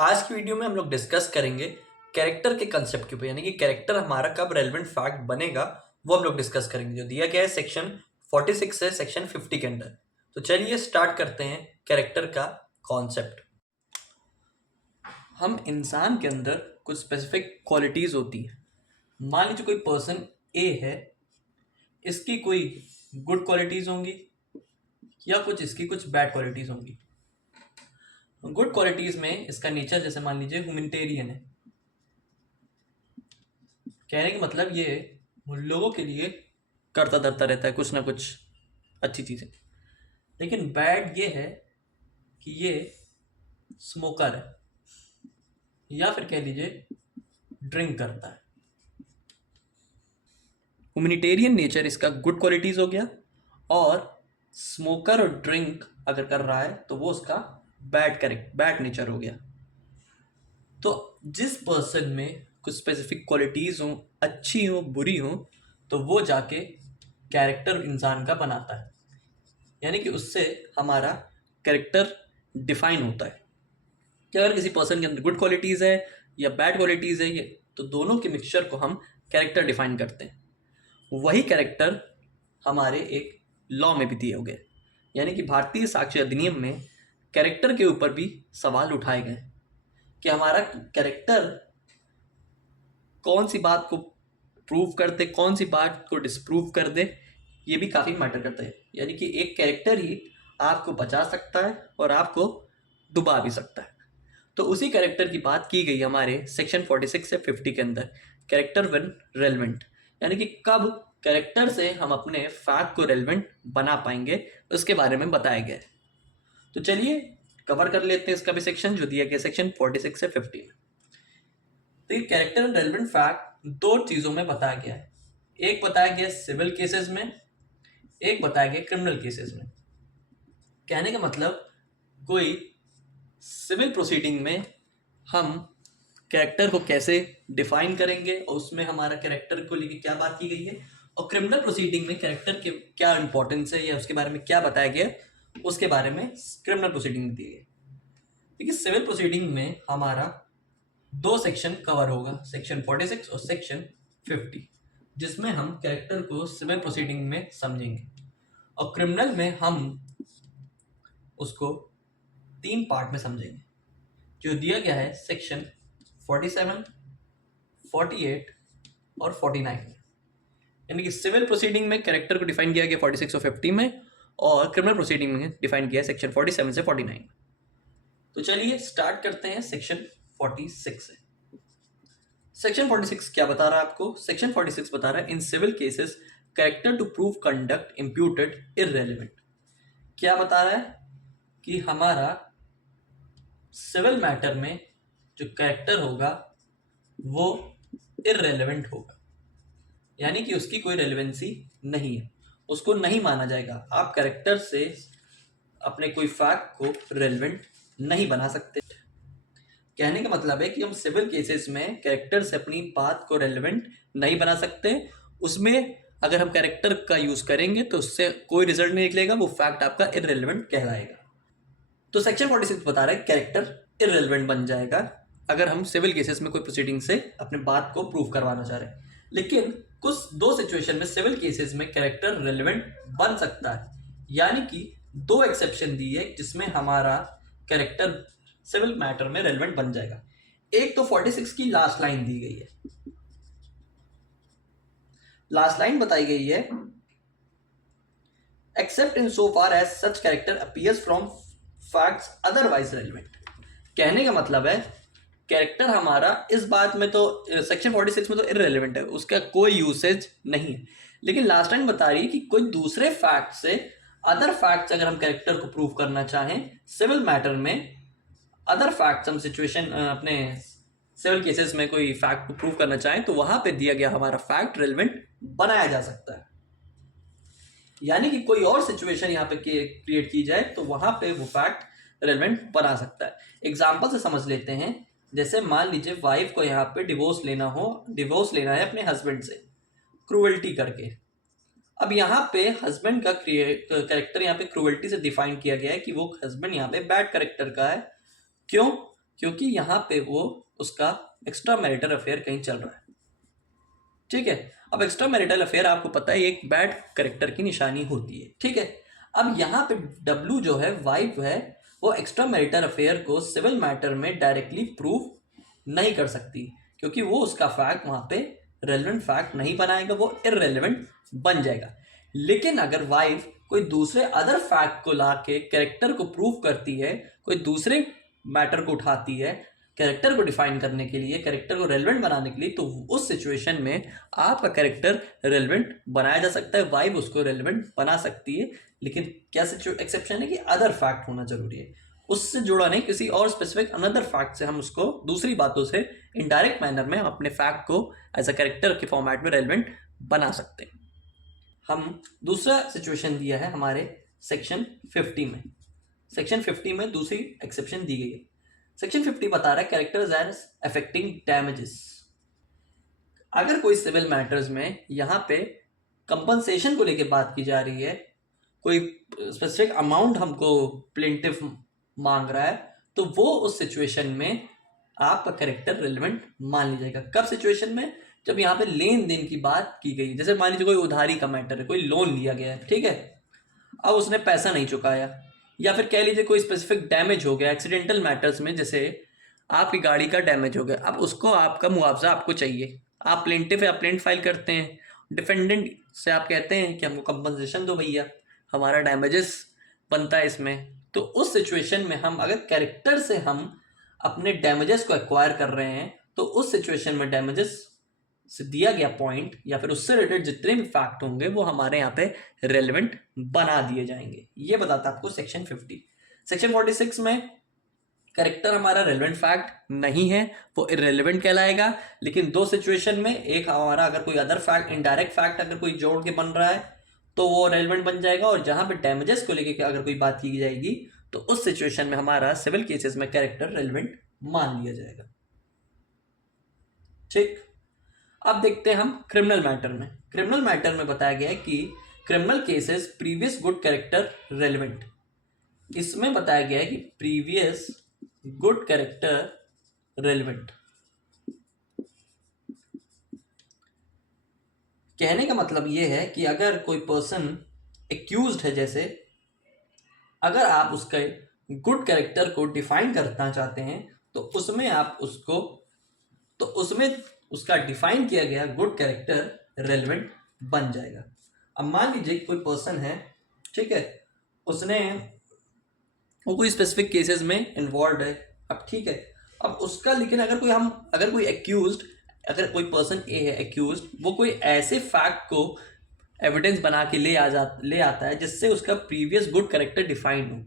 आज की वीडियो में हम लोग डिस्कस करेंगे कैरेक्टर के कंसेप्ट के ऊपर, यानी कि कैरेक्टर हमारा कब रेलेवेंट फैक्ट बनेगा वो हम लोग डिस्कस करेंगे। जो दिया गया है सेक्शन 46 से सेक्शन 50 के अंदर। तो चलिए स्टार्ट करते हैं कैरेक्टर का कॉन्सेप्ट। हम इंसान के अंदर कुछ स्पेसिफिक क्वालिटीज होती हैं। मान लीजिए कोई पर्सन ए है, इसकी कोई गुड क्वालिटीज होंगी या इसकी कुछ बैड क्वालिटीज होंगी। गुड क्वालिटीज में इसका नेचर जैसे मान लीजिए ह्यूमैनिटेरियन है, कहने का मतलब ये लोगों के लिए करता धरता रहता है कुछ ना कुछ अच्छी चीजें। लेकिन बैड ये है कि ये स्मोकर है या फिर कह लीजिए ड्रिंक करता है। ह्यूमैनिटेरियन नेचर इसका गुड क्वालिटीज हो गया, और स्मोकर और ड्रिंक अगर कर रहा है तो वो उसका बैड नेचर हो गया। तो जिस पर्सन में कुछ स्पेसिफिक क्वालिटीज हो, अच्छी हो बुरी हो, तो वो जाके कैरेक्टर इंसान का बनाता है, यानी कि उससे हमारा कैरेक्टर डिफाइन होता है कि अगर किसी पर्सन के अंदर गुड क्वालिटीज़ है या बैड क्वालिटीज़ है, ये तो दोनों के मिक्सचर को हम कैरेक्टर डिफाइन करते हैं। वही कैरेक्टर हमारे एक लॉ में भी दिए हो गए, यानी कि भारतीय साक्ष्य अधिनियम में कैरेक्टर के ऊपर भी सवाल उठाए गए कि हमारा कैरेक्टर कौन सी बात को प्रूव कर दे, कौन सी बात को डिसप्रूव कर दे, ये भी काफ़ी मैटर करता है। यानी कि एक कैरेक्टर ही आपको बचा सकता है और आपको डुबा भी सकता है। तो उसी कैरेक्टर की बात की गई हमारे सेक्शन 46 से 50 के अंदर, कैरेक्टर व्हेन रेलेवेंट, यानी कि कब कैरेक्टर से हम अपने फैक्ट को रेलेवेंट बना पाएंगे, उसके बारे में बताया गया है। तो चलिए कवर कर लेते हैं इसका भी सेक्शन जो दिया गया सेक्शन 46 से 50 में। तो ये कैरेक्टर एंड रेलेवेंट फैक्ट दो चीजों में बताया गया है। एक बताया गया सिविल केसेस में, एक बताया गया क्रिमिनल केसेस में। कहने का मतलब कोई सिविल प्रोसीडिंग में हम कैरेक्टर को कैसे डिफाइन करेंगे और उसमें हमारा कैरेक्टर को लेके क्या बात की गई है, और क्रिमिनल प्रोसीडिंग में कैरेक्टर के क्या इंपॉर्टेंस है या उसके बारे में क्या बताया गया, उसके बारे में क्रिमिनल प्रोसीडिंग में दिए गए। देखिए सिविल प्रोसीडिंग में हमारा दो सेक्शन कवर होगा, सेक्शन 46 और सेक्शन 50, जिसमें हम कैरेक्टर को सिविल प्रोसीडिंग में समझेंगे, और क्रिमिनल में हम उसको तीन पार्ट में समझेंगे जो दिया गया है सेक्शन 47, 48 और 49 में। यानी कि सिविल प्रोसीडिंग में कैरेक्टर को डिफाइन किया गया 46 और 50 में, और क्रिमिनल प्रोसीडिंग में डिफाइन किया है सेक्शन 47 से 49 में। तो चलिए स्टार्ट करते हैं सेक्शन 46 से। सेक्शन 46 क्या बता रहा है आपको? सेक्शन 46 बता रहा है in civil cases character to prove conduct imputed irrelevant. क्या बता रहा है कि हमारा सिविल मैटर में जो कैरेक्टर होगा वो इररेलेवेंट होगा, यानी कि उसकी कोई रेलेवेंसी नहीं है, उसको नहीं माना जाएगा। आप कैरेक्टर से अपने कोई फैक्ट को रेलेवेंट नहीं बना सकते। कहने का मतलब है कि हम सिविल केसेस में कैरेक्टर से अपनी बात को रेलेवेंट नहीं बना सकते। उसमें अगर हम कैरेक्टर का यूज करेंगे तो उससे कोई रिजल्ट नहीं निकलेगा, वो फैक्ट आपका इररेलेवेंट कहलाएगा। तो सेक्शन 46 बता रहा है कैरेक्टर इररेलेवेंट बन जाएगा अगर हम सिविल केसेस में कोई प्रोसीडिंग से अपने बात को प्रूव करवाना चाह रहे हैं। लेकिन कुछ दो सिचुएशन में सिविल केसेस में कैरेक्टर रेलेवेंट बन सकता है, यानी कि दो एक्सेप्शन दी है जिसमें हमारा कैरेक्टर सिविल मैटर में रेलेवेंट बन जाएगा। एक तो 46 की लास्ट लाइन दी गई है, लास्ट लाइन बताई गई है except in so far as such character appears from facts otherwise relevant. कहने का मतलब है कैरेक्टर हमारा इस बात में तो सेक्शन 46 में तो इररेलेवेंट है, उसका कोई यूसेज नहीं है। लेकिन लास्ट लाइन बता रही है कि कोई दूसरे फैक्ट से अदर फैक्ट्स अगर हम कैरेक्टर को प्रूव करना चाहें सिविल मैटर में, अदर फैक्ट्स हम सिचुएशन अपने सिविल केसेस में कोई फैक्ट को प्रूव करना चाहें तो वहां पे दिया गया हमारा फैक्ट रेलेवेंट बनाया जा सकता है। यानी कि कोई और सिचुएशन यहाँ पे क्रिएट की जाए तो वहां पे वो फैक्ट रेलेवेंट बना सकता है। एग्जाम्पल से समझ लेते हैं, जैसे मान लीजिए वाइफ को यहाँ पे डिवोर्स लेना है अपने हस्बैंड से क्रूअल्टी करके। अब यहाँ पे हस्बैंड का कैरेक्टर यहाँ पे क्रूअल्टी से डिफाइन किया गया है कि वो हस्बैंड यहाँ पे बैड कैरेक्टर का है। क्यों? क्योंकि यहाँ पे वो उसका एक्स्ट्रा मैरिटल अफेयर कहीं चल रहा है। ठीक है, अब एक्स्ट्रा मैरिटल अफेयर आपको पता है एक बैड करेक्टर की निशानी होती है। ठीक है, अब यहाँ पे डब्ल्यू जो है, वाइफ है, वो एक्स्ट्रा मैरिटल अफेयर को सिविल मैटर में डायरेक्टली प्रूव नहीं कर सकती, क्योंकि वो उसका फैक्ट वहाँ पे रेलेवेंट फैक्ट नहीं बनाएगा, वो इररेलेवेंट बन जाएगा। लेकिन अगर वाइफ कोई दूसरे अदर फैक्ट को ला के कैरेक्टर को प्रूव करती है, कोई दूसरे मैटर को उठाती है कैरेक्टर को डिफाइन करने के लिए, कैरेक्टर को रेलेवेंट बनाने के लिए, तो उस सिचुएशन में आपका कैरेक्टर रेलेवेंट बनाया जा सकता है, वाइफ उसको रेलेवेंट बना सकती है। लेकिन क्या एक्सेप्शन है कि अदर फैक्ट होना जरूरी है, उससे जुड़ा नहीं, किसी और स्पेसिफिक अनदर फैक्ट से हम उसको दूसरी बातों से इनडायरेक्ट मैनर में अपने फैक्ट को एज अ कैरेक्टर के फॉर्मेट में रेलेवेंट बना सकते हैं। हम दूसरा सिचुएशन दिया है हमारे सेक्शन 50 में। सेक्शन 50 में दूसरी एक्सेप्शन दी गई है। सेक्शन 50 बता रहा है कैरेक्टर्स एज अफेक्टिंग डैमेजेस। अगर कोई सिविल मैटर्स में यहाँ पे कंपनसेशन को लेके बात की जा रही है, कोई स्पेसिफिक अमाउंट हमको प्लेंटिफ मांग रहा है, तो वो उस सिचुएशन में आपका कैरेक्टर रिलेवेंट मान लीजिएगा। कब सिचुएशन में? जब यहाँ पे लेन देन की बात की गई, जैसे मान लीजिए कोई उधारी का मैटर है, कोई लोन लिया गया है, ठीक है, अब उसने पैसा नहीं चुकाया, या फिर कह लीजिए कोई स्पेसिफिक डैमेज हो गया एक्सीडेंटल मैटर्स में, जैसे आपकी गाड़ी का डैमेज हो गया, अब उसको आपका मुआवजा आपको चाहिए, आप प्लेंटिफ या प्लेंट फाइल करते हैं, डिफेंडेंट से आप कहते हैं कि हमको कंपनसेशन दो भैया, हमारा डैमेजेस बनता है इसमें। तो उस सिचुएशन में हम अगर कैरेक्टर से हम अपने डैमेजेस को एक्वायर कर रहे हैं, तो उस सिचुएशन में डैमेजेस से दिया गया पॉइंट या फिर उससे रिलेटेड जितने भी फैक्ट होंगे वो हमारे यहाँ पे रेलेवेंट बना दिए जाएंगे। ये बताता है आपको सेक्शन 50। सेक्शन 46 में कैरेक्टर हमारा रेलेवेंट फैक्ट नहीं है, वो इररेलेवेंट कहलाएगा। लेकिन दो सिचुएशन में, एक हमारा अगर कोई अदर फैक्ट, इनडायरेक्ट फैक्ट अगर कोई जोड़ के बन रहा है तो वो रेलेवेंट बन जाएगा, और जहां पे डैमेजेस को लेके अगर कोई बात की जाएगी तो उस सिचुएशन में हमारा सिविल केसेस में कैरेक्टर रेलेवेंट मान लिया जाएगा। ठीक, अब देखते हैं हम क्रिमिनल मैटर में। क्रिमिनल मैटर में बताया गया है कि criminal cases previous good character relevant. इसमें बताया गया है कि प्रीवियस गुड कैरेक्टर रेलेवेंट। कहने का मतलब यह है कि अगर कोई पर्सन एक्यूज्ड है, जैसे अगर आप उसके गुड कैरेक्टर को डिफाइन करना चाहते हैं तो उसमें आप उसको, तो उसमें उसका डिफाइन किया गया गुड कैरेक्टर रेलेवेंट बन जाएगा। अब मान लीजिए कोई पर्सन है, ठीक है, उसने वो कोई स्पेसिफिक केसेस में इन्वॉल्व है, अब ठीक है, अब उसका, लेकिन अगर कोई एक्यूज्ड, अगर कोई पर्सन ए है एक्यूज्ड, वो कोई ऐसे फैक्ट को एविडेंस बना के ले आता है जिससे उसका प्रीवियस गुड कैरेक्टर डिफाइंड हो,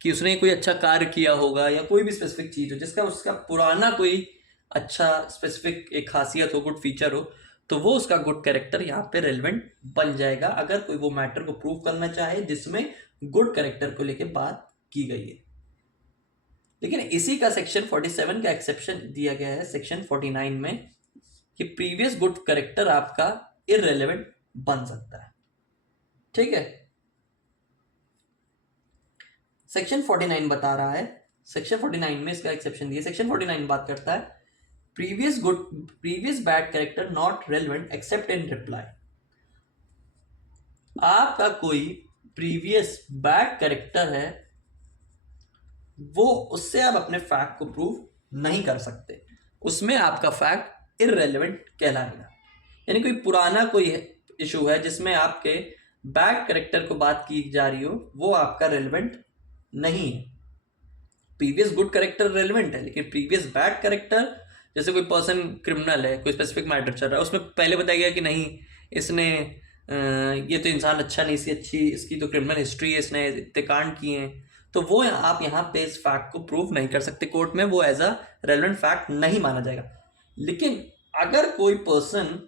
कि उसने कोई अच्छा कार्य किया होगा या कोई भी स्पेसिफिक चीज हो जिसका उसका पुराना कोई अच्छा स्पेसिफिक एक खासियत हो, गुड फीचर हो, तो वो उसका गुड कैरेक्टर यहाँ पे रेलेवेंट बन जाएगा अगर कोई वो मैटर को प्रूव करना चाहे जिसमें गुड कैरेक्टर को लेके बात की गई है। लेकिन इसी का सेक्शन 47 का एक्सेप्शन दिया गया है सेक्शन 49 में, कि प्रीवियस गुड कैरेक्टर आपका इररेलेवेंट बन सकता है। ठीक है, सेक्शन 49 बता रहा है, सेक्शन 49 में इसका एक्सेप्शन दिया। सेक्शन 49 बात करता है previous bad character not relevant accept in reply. आपका कोई प्रीवियस बैड कैरेक्टर है, वो उससे आप अपने फैक्ट को प्रूव नहीं कर सकते, उसमें आपका फैक्ट इररेलेवेंट कहलाएगा। यानी कोई पुराना कोई इशू है जिसमें आपके बैड कैरेक्टर को बात की जा रही हो, वो आपका रेलेवेंट नहीं है। प्रीवियस गुड कैरेक्टर रेलेवेंट है, लेकिन प्रीवियस बैड कैरेक्टर, जैसे कोई पर्सन क्रिमिनल है, कोई स्पेसिफिक मैटर चल रहा है, उसमें पहले बताया गया कि नहीं इसने ये तो इंसान अच्छा नहीं, इसकी तो क्रिमिनल हिस्ट्री है, इसने इतने कांड किए हैं, तो वो आप यहाँ पे इस फैक्ट को प्रूव नहीं कर सकते कोर्ट में, वो एज अ रेलेवेंट फैक्ट नहीं माना जाएगा। लेकिन अगर कोई पर्सन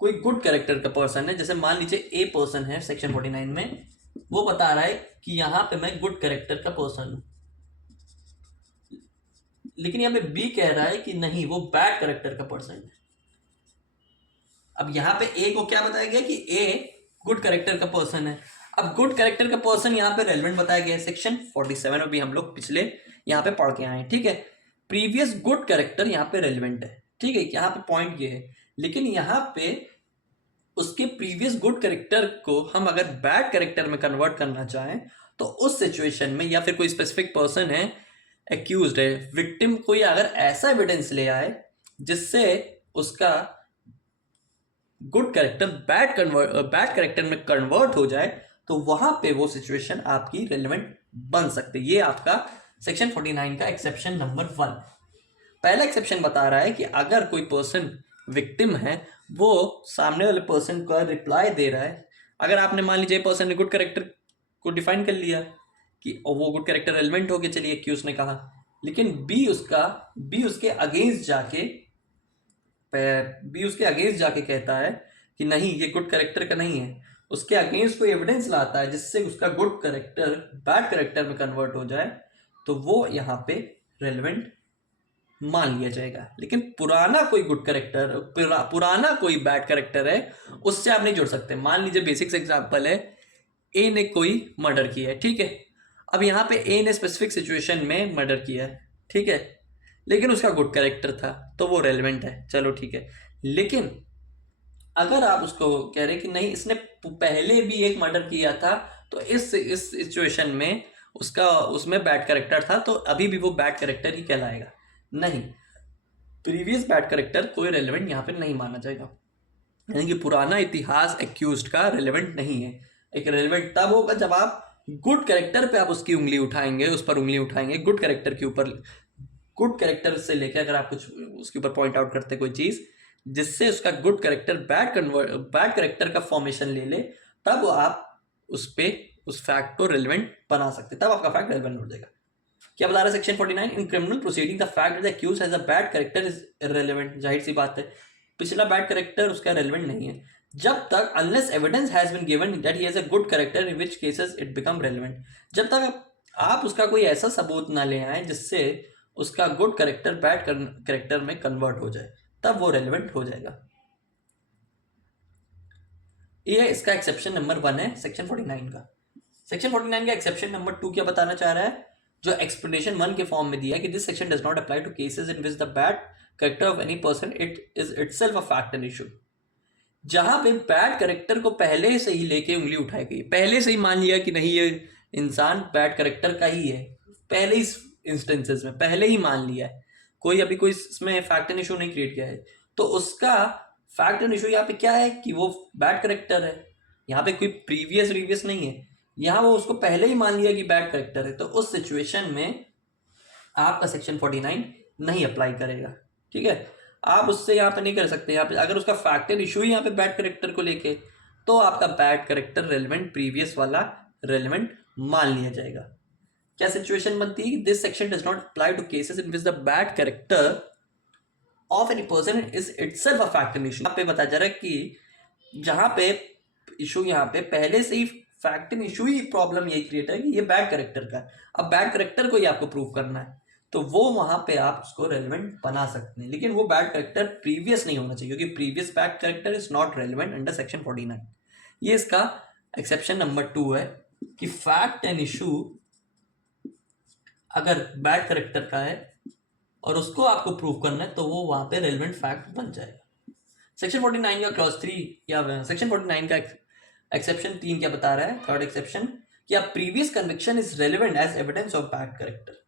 कोई गुड कैरेक्टर का पर्सन है, जैसे मान लीजिए ए पर्सन है सेक्शन 49 में, वो बता रहा है कि यहाँ पे मैं गुड कैरेक्टर का पर्सन हूं, लेकिन यहाँ पे बी कह रहा है कि नहीं वो बैड कैरेक्टर का पर्सन है। अब यहाँ पे ए को क्या बताया गया कि ए गुड कैरेक्टर का पर्सन है, अब गुड कैरेक्टर का पर्सन यहाँ पे रेलेवेंट बताया गया है, सेक्शन 47 में भी हम लोग पिछले यहाँ पे पढ़ के आए हैं, ठीक है। प्रीवियस गुड कैरेक्टर यहाँ पे रेलेवेंट है, ठीक है, यहाँ पे पॉइंट ये है। लेकिन यहाँ पे उसके प्रीवियस गुड कैरेक्टर को हम अगर बैड कैरेक्टर में कन्वर्ट करना चाहें तो उस सिचुएशन में, या फिर कोई स्पेसिफिक पर्सन है, एक्यूज्ड है, विक्टिम, कोई अगर ऐसा एविडेंस ले आए जिससे उसका गुड कैरेक्टर बैड कैरेक्टर में कन्वर्ट हो जाए, तो वहां पे वो सिचुएशन आपकी रेलेवेंट बन सकती है। ये आपका सेक्शन 49 का एक्सेप्शन नंबर 1। पहला एक्सेप्शन बता रहा है कि अगर कोई पर्सन विक्टिम है, वो सामने वाले पर्सन का रिप्लाई दे रहा है, अगर आपने मान लीजिए पर्सन ने गुड कैरेक्टर को डिफाइन कर लिया कि वो गुड कैरेक्टर रेलेवेंट हो गया, चलिए एक्यूज ने कहा, लेकिन बी उसके अगेंस्ट जाके कहता है कि नहीं, ये गुड कैरेक्टर का नहीं है, उसके अगेंस्ट कोई एविडेंस लाता है जिससे उसका गुड कैरेक्टर बैड कैरेक्टर में कन्वर्ट हो जाए, तो वो यहाँ पे रेलेवेंट मान लिया जाएगा। लेकिन पुराना कोई गुड कैरेक्टर, पुराना कोई बैड कैरेक्टर है, उससे आप नहीं जोड़ सकते। मान लीजिए बेसिक्स एग्जांपल है, ए ने कोई मर्डर किया है, ठीक है। अब यहाँ पे ए ने स्पेसिफिक सिचुएशन में मर्डर किया है, ठीक है, लेकिन उसका गुड कैरेक्टर था, तो वो रेलेवेंट है, चलो ठीक है। लेकिन अगर आप उसको कह रहे हैं कि नहीं, इसने पहले भी एक मर्डर किया था, तो इस सिचुएशन में उसमें बैड कैरेक्टर था, तो अभी भी वो बैड कैरेक्टर ही कहलाएगा। नहीं, प्रीवियस बैड कैरेक्टर कोई रेलेवेंट यहाँ पे नहीं माना जाएगा, यानी कि पुराना इतिहास एक्यूज्ड का रेलेवेंट नहीं है। एक रेलेवेंट तब होगा जब आप गुड कैरेक्टर पे आप उसकी उंगली उठाएंगे, उस पर उंगली उठाएंगे, गुड कैरेक्टर के ऊपर, गुड कैरेक्टर से लेकर अगर आप कुछ उसके ऊपर पॉइंट आउट करते कोई चीज जिससे उसका गुड कैरेक्टर बैड कैरेक्टर का फॉर्मेशन ले ले, तब आप उस फैक्ट को रेलेवेंट बना सकते, तब आपका फैक्ट रेलेवेंट हो जाएगा। क्या बता रहा है section 49? In criminal proceeding the fact that the accused has a bad character is irrelevant. जाहिर सी बात है, पिछला बैड कैरेक्टर उसका रेलेवेंट नहीं है जब तक, unless evidence has been given that he has a good character, in which cases it become relevant. जब तक आप उसका कोई ऐसा सबूत ना ले आए जिससे उसका गुड कैरेक्टर बैड कैरेक्टर में कन्वर्ट हो जाए, तब वो रेलेवेंट हो जाएगा। ये इसका एक्सेप्शन नंबर 1 है सेक्शन 49 का। सेक्शन 49 का एक्सेप्शन नंबर 2 क्या बताना चाह रहा है, जो एक्सप्लेनेशन 1 के फॉर्म में दिया है कि this section does not apply to cases in which the bad character of any person it is itself a fact and issue. जहां पे बैड कैरेक्टर को पहले से ही लेके उंगली उठाई गई, पहले से ही मान लिया कि नहीं ये इंसान बैड कैरेक्टर का ही है, पहले ही इंस्टेंसेस में पहले ही मान लिया है, कोई अभी कोई इसमें फैक्ट एंड इशू नहीं क्रिएट किया है, तो उसका फैक्ट एंड इशू यहाँ पे क्या है कि वो बैड कैरेक्टर है। यहाँ पे कोई प्रीवियस नहीं है, यहाँ वो उसको पहले ही मान लिया कि बैड कैरेक्टर है, तो उस सिचुएशन में आपका सेक्शन 49 नहीं अप्लाई करेगा, ठीक है। आप उससे यहाँ पे नहीं कर सकते, यहाँ पे अगर उसका फैक्ट एंड इशू ही यहाँ पे बैड कैरेक्टर को लेके, तो आपका बैड कैरेक्टर रेलेवेंट, प्रीवियस वाला रेलेवेंट मान लिया जाएगा। क्या सिचुएशन बनती है? This section does not apply to cases in which the bad character of any person is itself a fact and issue. यहाँ पे बताया जा रहा है कि जहां पे इशू, यहाँ पे पहले से ही फैक्ट एंड इशू ही प्रॉब्लम यही क्रिएट है कि ये बैड कैरेक्टर का है। अब बैड कैरेक्टर को ही आपको प्रूव करना है, तो वो वहां पे आप उसको रेलेवेंट बना सकते हैं, लेकिन वो बैड कैरेक्टर प्रीवियस नहीं होना चाहिए, क्योंकि previous bad character is not relevant under section 49। ये इसका एक्सेप्शन नंबर 2 है कि फैक्ट एंड इशू अगर बैड कैरेक्टर का है और उसको आपको प्रूव करना है, तो वो वहां पे रेलेवेंट फैक्ट बन जाएगा। सेक्शन 49 का क्लॉज 3 या सेक्शन 49 का एक्सेप्शन 3 क्या बता रहा है? थर्ड एक्सेप्शन, कि previous conviction is relevant as evidence of bad character.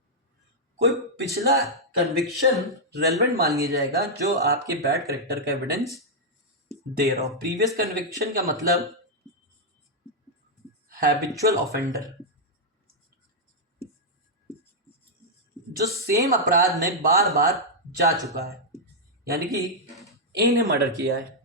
कोई पिछला कन्विक्शन रेलेवेंट मान लिया जाएगा जो आपके बैड कैरेक्टर का एविडेंस दे रहा हो। प्रीवियस कन्विक्शन का मतलब हैबिचुअल ऑफेंडर, जो सेम अपराध में बार बार जा चुका है, यानी कि ए ने मर्डर किया है,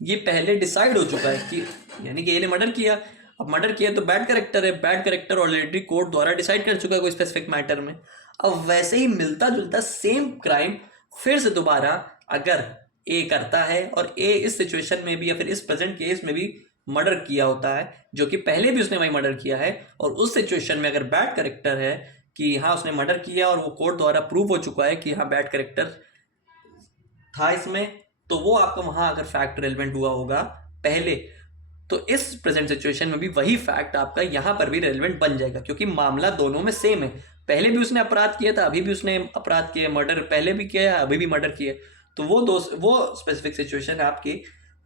ये पहले डिसाइड हो चुका है कि, यानी कि ए ने मर्डर किया, अब मर्डर किया तो बैड कैरेक्टर है, बैड कैरेक्टर ऑलरेडी कोर्ट द्वारा डिसाइड कर चुका है कोई स्पेसिफिक मैटर में। अब वैसे ही मिलता जुलता सेम क्राइम फिर से दोबारा अगर ए करता है, और ए इस सिचुएशन में भी या फिर इस प्रेजेंट केस में भी मर्डर किया होता है, जो कि पहले भी उसने वही मर्डर किया है, और उस सिचुएशन में अगर बैड कैरेक्टर है कि हाँ उसने मर्डर किया और वो कोर्ट द्वारा प्रूव हो चुका है कि हाँ बैड कैरेक्टर था इसमें, तो वो आपका वहां अगर फैक्ट रेलेवेंट हुआ होगा पहले तो इस प्रेजेंट सिचुएशन में भी वही फैक्ट आपका यहाँ पर भी रेलिवेंट बन जाएगा, क्योंकि मामला दोनों में सेम है। पहले भी उसने अपराध किया था, अभी भी उसने अपराध किया, मर्डर पहले भी किया है, अभी भी मर्डर किया। तो वो स्पेसिफिक सिचुएशन आपकी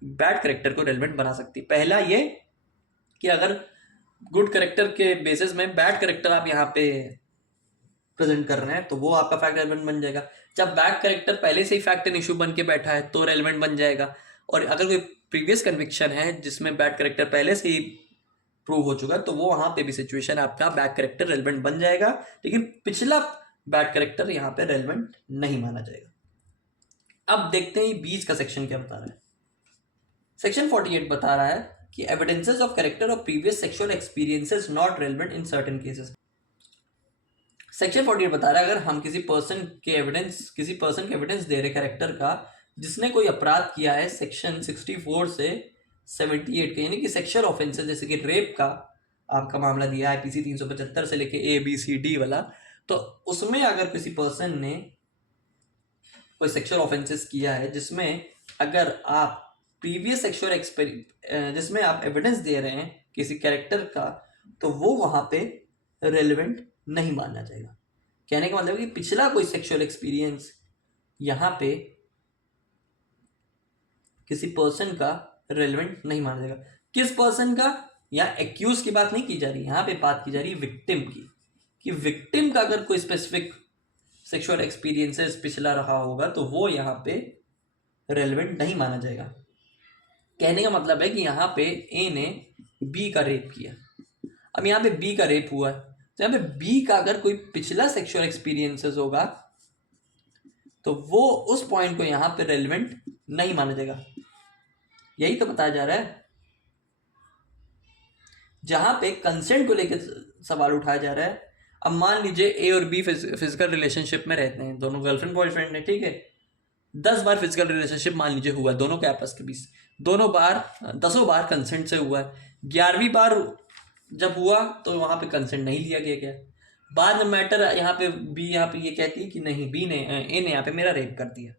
बैड करेक्टर को रेलिवेंट बना सकती है। पहला ये कि अगर गुड करेक्टर के बेसिस में बैड करेक्टर आप यहाँ पे प्रेजेंट कर रहे हैं तो वो आपका फैक्ट रेलेवेंट बन जाएगा। जब बैड करेक्टर पहले से ही फैक्ट एंड इशू बन के बैठा है तो रेलेवेंट बन जाएगा। और अगर कोई प्रीवियस कन्विक्शन है जिसमें बैड करेक्टर पहले से ही प्रूव हो चुका है तो वो वहां पे भी सिचुएशन आपका बैड करेक्टर रेलेवेंट बन जाएगा, लेकिन पिछला बैड करेक्टर यहाँ पे रेलेवेंट नहीं माना जाएगा। अब देखते हैं बीच का सेक्शन क्या बता रहा है। सेक्शन 48 बता रहा है कि evidences of character of previous sexual experiences not relevant in certain cases. Section 48 बता रहा है अगर हम किसी पर्सन के एविडेंस दे रहे कैरेक्टर का जिसने कोई अपराध किया है सेक्शन 64 से 78 का, यानी कि सेक्सुअल ऑफेंसेस जैसे कि रेप का आपका मामला दिया है IPC 375 से लेके ABCD वाला, तो उसमें अगर किसी पर्सन ने कोई सेक्सुअल ऑफेंसेस किया है जिसमें अगर आप प्रीवियस सेक्सुअल जिसमें आप एविडेंस दे रहे हैं किसी कैरेक्टर का, तो वो वहां पे रेलेवेंट नहीं माना जाएगा। कहने का मतलब कि पिछला कोई सेक्सुअल एक्सपीरियंस यहाँ पे किसी पर्सन का रेलेवेंट नहीं माना जाएगा। किस पर्सन का? यहाँ एक्यूज की बात नहीं की जा रही, यहाँ पे बात की जा रही है विक्टिम की, कि विक्टिम का अगर कोई स्पेसिफिक सेक्सुअल एक्सपीरियंसेस पिछला रहा होगा तो वो यहाँ पे रेलेवेंट नहीं माना जाएगा। कहने का मतलब है कि यहाँ पे ए ने बी का रेप किया, अब यहाँ पे बी का रेप हुआ है, तो यहाँ पे बी का अगर कोई पिछला सेक्सुअल एक्सपीरियंसेस होगा तो वो उस पॉइंट को यहाँ पे रेलेवेंट नहीं माना जाएगा। यही तो बताया जा रहा है। जहां पे कंसेंट को लेकर सवाल उठाया जा रहा है। अब मान लीजिए ए और बी फिजिकल रिलेशनशिप में रहते हैं, दोनों गर्लफ्रेंड बॉयफ्रेंड है, ठीक है। 10 बार फिजिकल रिलेशनशिप मान लीजिए हुआ दोनों के आपस के बीच, दोनों बार 10 बार कंसेंट से हुआ है। 11वीं बार जब हुआ तो वहां पे कंसेंट नहीं लिया गया। बाद में मैटर यहाँ पे बी यहाँ पे ये कहती है कि नहीं, ए ने यहाँ पे मेरा रेप कर दिया।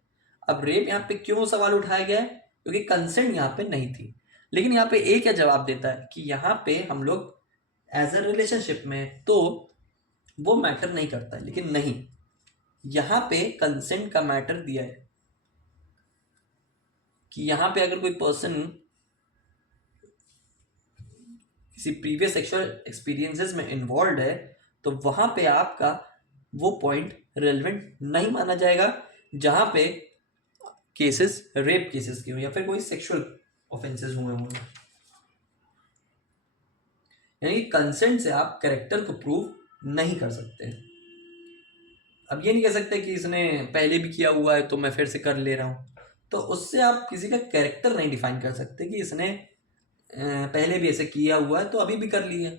अब रेप यहाँ पे क्यों सवाल उठाया गया है? क्योंकि कंसेंट यहाँ पे नहीं थी। लेकिन यहाँ पे ए क्या जवाब देता है कि यहाँ पे हम लोग एज अ रिलेशनशिप में तो वो मैटर नहीं करता है। लेकिन नहीं, यहाँ पे कंसेंट का मैटर दिया है कि यहाँ पे अगर कोई पर्सन किसी प्रीवियस सेक्सुअल एक्सपीरियंसेस में इन्वॉल्व है तो वहां पे आपका वो पॉइंट रेलेवेंट नहीं माना जाएगा जहां पे केसेस रेप केसेस के हो या फिर कोई सेक्सुअल ऑफेंसेस हुए होंगे। यानी कंसेंट से आप कैरेक्टर को प्रूव नहीं कर सकते। अब ये नहीं कह सकते कि इसने पहले भी किया हुआ है तो मैं फिर से कर ले रहा हूं, तो उससे आप किसी का कैरेक्टर नहीं डिफाइन कर सकते कि इसने पहले भी ऐसे किया हुआ है तो अभी भी कर लिया।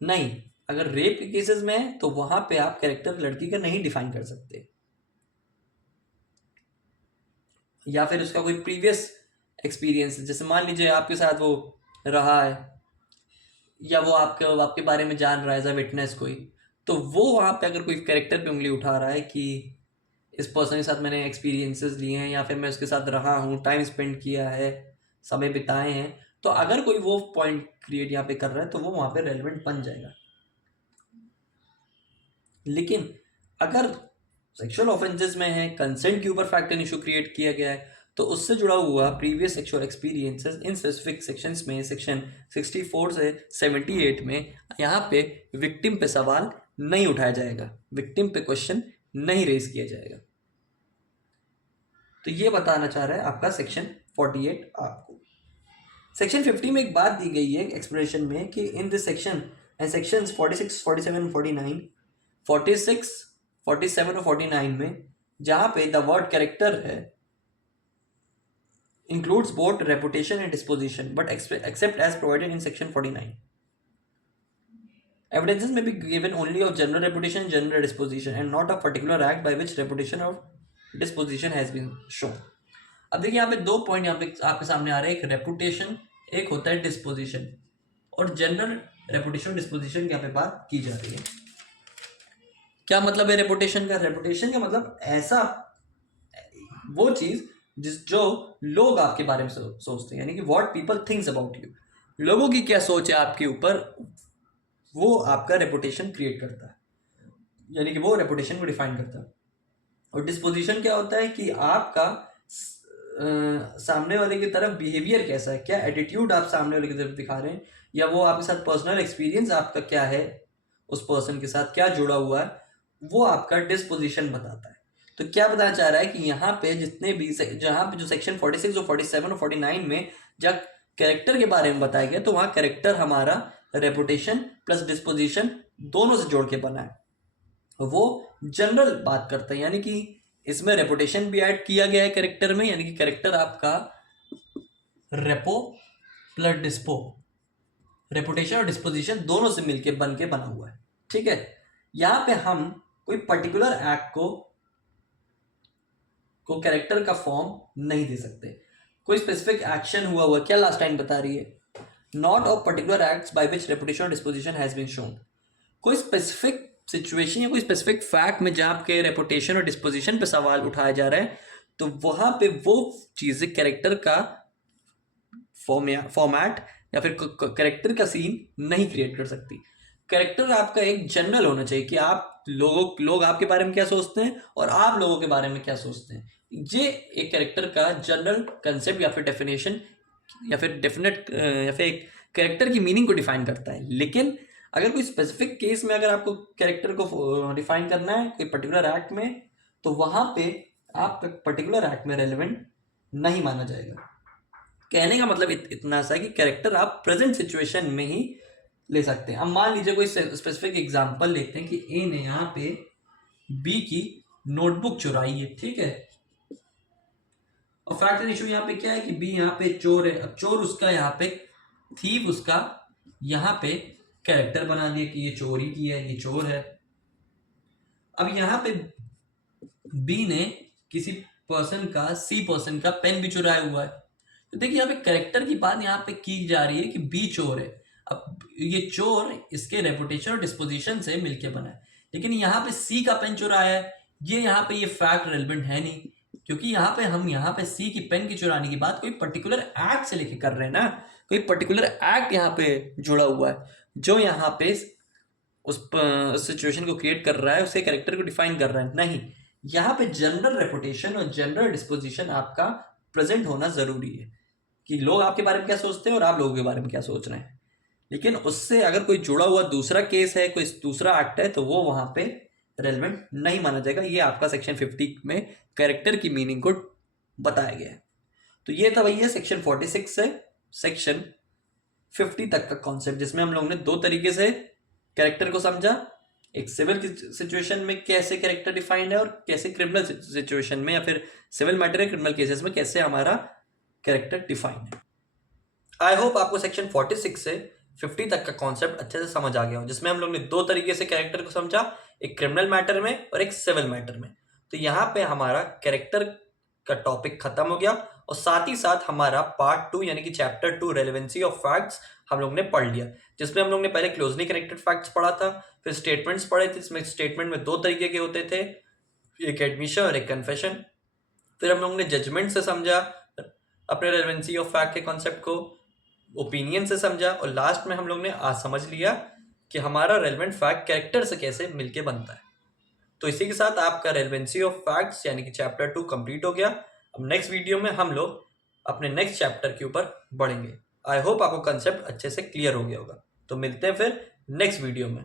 नहीं, अगर रेप के केसेस में है तो वहां पे आप कैरेक्टर लड़की का नहीं डिफाइन कर सकते, या फिर उसका कोई प्रीवियस एक्सपीरियंस, जैसे मान लीजिए आपके साथ वो रहा है या वो आपके बारे में जान रहा है एज अ विटनेस कोई, तो वो वहां पे अगर कोई कैरेक्टर पे उंगली उठा रहा है कि इस पर्सन के साथ मैंने एक्सपीरियंसेस लिए हैं या फिर मैं उसके साथ रहा हूँ, टाइम स्पेंड किया है, समय बिताए हैं, तो अगर कोई वो पॉइंट क्रिएट यहाँ पे कर रहा है तो वो वहां पे रेलेवेंट बन जाएगा। लेकिन अगर सेक्सुअल ऑफेंसेस में है, कंसेंट के ऊपर फैक्ट एंड इशू क्रिएट किया गया है, तो उससे जुड़ा हुआ previous sexual experiences in specific sections में सेक्शन 64 से 78 में यहाँ पे विक्टिम पे सवाल नहीं उठाया जाएगा, विक्टिम पे क्वेश्चन नहीं रेज किया जाएगा। तो ये बताना चाह रहा है आपका सेक्शन 48 आपको। सेक्शन 50 में एक बात दी गई है एक्सप्लेनेशन में कि in this section and sections 46, 47, 49, 46, 47 और 49 में जहां पे द वर्ड कैरेक्टर है includes both reputation and disposition but except as provided in section 49. Evidences may be given only of general reputation and general disposition and not a particular act by which reputation or disposition has been shown. अब देखिए यहाँ पे 2 point यहाँ पे आपके सामने आ रहे हैं, एक रेपुटेशन, एक होता है डिस्पोजिशन, और जनरल रेपुटेशन डिस्पोजिशन की यहाँ पे बात की जा रही है। क्या मतलब है रेपुटेशन का? रेपुटेशन का मतलब ऐसा वो चीज जो लोग आपके बारे में सोचते हैं, यानी कि what people thinks about you. लोगों की क्या सोच है आपके ऊपर, वो आपका रेपुटेशन क्रिएट करता है, यानी कि वो रेपुटेशन को डिफाइन करता है। और डिस्पोजिशन क्या होता है कि आपका सामने वाले की तरफ बिहेवियर कैसा है, क्या एटीट्यूड आप सामने वाले की तरफ दिखा रहे हैं, या वो आपके साथ पर्सनल एक्सपीरियंस आपका क्या है, उस पर्सन के साथ क्या जुड़ा हुआ है, वो आपका डिस्पोजिशन बताता है। तो क्या बताना चाह रहा है कि यहाँ पे जितने भी जहाँ पे जो सेक्शन 46 और 47 और 49 में जब कैरेक्टर के बारे में बताया गया, तो वहाँ कैरेक्टर हमारा रेपुटेशन प्लस डिस्पोजिशन दोनों से जोड़ के बना है। वो जनरल बात करता है, यानी कि इसमें रेपुटेशन भी ऐड किया गया है कैरेक्टर में, यानी कि कैरेक्टर आपका रेपो प्लस डिस्पो, रेपुटेशन और डिस्पोजिशन दोनों से मिलके बन के बना हुआ है। ठीक है, यहां पे हम कोई पर्टिकुलर एक्ट को कैरेक्टर का फॉर्म नहीं दे सकते। कोई स्पेसिफिक एक्शन हुआ क्या लास्ट टाइम बता रही है, not of particular acts by which reputation और डिस्पोजिशन हैज बीन शोन। कोई स्पेसिफिक सिचुएशन या कोई स्पेसिफिक फैक्ट में जहाँ आपके रेपुटेशन और डिस्पोजिशन पे सवाल उठाया जा रहा है, तो वहां पे वो चीजें कैरेक्टर का फॉर्मेट या फिर कैरेक्टर का सीन नहीं क्रिएट कर सकती। कैरेक्टर आपका एक जनरल होना चाहिए कि आप लोग आपके बारे में क्या सोचते हैं और आप लोगों के बारे में क्या सोचते हैं। ये एक कैरेक्टर का जनरल कंसेप्ट या फिर डेफिनेशन या फिर डेफिनेट या फिर एक कैरेक्टर की मीनिंग को डिफाइन करता है। लेकिन अगर कोई स्पेसिफिक केस में अगर आपको कैरेक्टर को डिफाइन करना है कोई पर्टिकुलर एक्ट में, तो वहां पे आपका पर्टिकुलर एक्ट में रेलेवेंट नहीं माना जाएगा। कहने का मतलब इतना सा है कि कैरेक्टर आप प्रेजेंट सिचुएशन में ही ले सकते हैं। अब मान लीजिए कोई स्पेसिफिक एग्जांपल लेते हैं कि ए ने यहाँ पे बी की नोटबुक चुराई है, ठीक है, और फैक्ट एंड इशू यहाँ पे क्या है कि बी यहाँ पे चोर है। अब चोर उसका यहाँ पे थीव उसका यहाँ पे कैरेक्टर बना दिया कि ये चोरी की है, ये चोर है। अब यहाँ पे बी ने किसी पर्सन का सी पर्सन का पेन भी चुराया हुआ है, तो देखिए यहाँ पे कैरेक्टर की बात यहाँ पे की जा रही है कि बी चोर है। अब ये चोर इसके रेपुटेशन और डिस्पोजिशन से मिलके बना है, लेकिन यहाँ पे सी का पेन चुराया है, ये यहाँ पे ये फैक्ट रेलेवेंट है नहीं, क्योंकि यहाँ पे हम यहाँ पे सी की पेन की चुराने की बात कोई पर्टिकुलर एक्ट से लेके कर रहे हैं ना, कोई पर्टिकुलर एक्ट यहाँ पे जुड़ा हुआ है जो यहाँ पे उस सिचुएशन को क्रिएट कर रहा है, उसके कैरेक्टर को डिफाइन कर रहा है। नहीं, यहाँ पे जनरल रेपुटेशन और जनरल डिस्पोजिशन आपका प्रेजेंट होना जरूरी है कि लोग आपके बारे में क्या सोचते हैं और आप लोगों के बारे में क्या सोच रहे हैं। लेकिन उससे अगर कोई जुड़ा हुआ दूसरा केस है, कोई दूसरा एक्ट है, तो वो वहां पे रेलेवेंट नहीं माना जाएगा। ये आपका सेक्शन 50 में कैरेक्टर की मीनिंग को बताया गया है। तो ये था भैया सेक्शन 46 से सेक्शन 50 तक का कॉन्सेप्ट, जिसमें हम लोगों ने दो तरीके से कैरेक्टर को समझा। एक सिविल सिचुएशन में कैसे कैरेक्टर डिफाइंड है और कैसे क्रिमिनल सिचुएशन में या फिर सिविल मैटर या क्रिमिनल केसेस में कैसे हमारा कैरेक्टर डिफाइंड है। आई होप आपको सेक्शन 46 से 50 तक का कॉन्सेप्ट अच्छे से समझ आ गया हो, जिसमें हम लोग ने दो तरीके से कैरेक्टर को समझा, एक क्रिमिनल मैटर में और एक सिविल मैटर में। तो यहाँ पे हमारा कैरेक्टर का टॉपिक खत्म हो गया और साथ ही साथ हमारा पार्ट 2 यानी कि चैप्टर 2 रेलेवेंसी ऑफ फैक्ट्स हम लोग ने पढ़ लिया, जिसमें हम लोग ने पहले क्लोजली कनेक्टेड फैक्ट्स पढ़ा था, फिर स्टेटमेंट्स पढ़े थे। इसमें स्टेटमेंट में दो तरीके के होते थे, एक एडमिशन और एक कन्फेशन। फिर हम लोग ने जजमेंट से समझा अपने रेलेवेंसी ऑफ फैक्ट के कॉन्सेप्ट को, ओपिनियन से समझा, और लास्ट में हम लोग ने आज समझ लिया कि हमारा रेलेवेंट फैक्ट कैरेक्टर से कैसे मिलके बनता है। तो इसी के साथ आपका रेलेवेंसी ऑफ फैक्ट्स यानी कि चैप्टर 2 कंप्लीट हो गया। अब नेक्स्ट वीडियो में हम लोग अपने नेक्स्ट चैप्टर के ऊपर बढ़ेंगे। आई होप आपको कंसेप्ट अच्छे से क्लियर हो गया होगा। तो मिलते हैं फिर नेक्स्ट वीडियो में।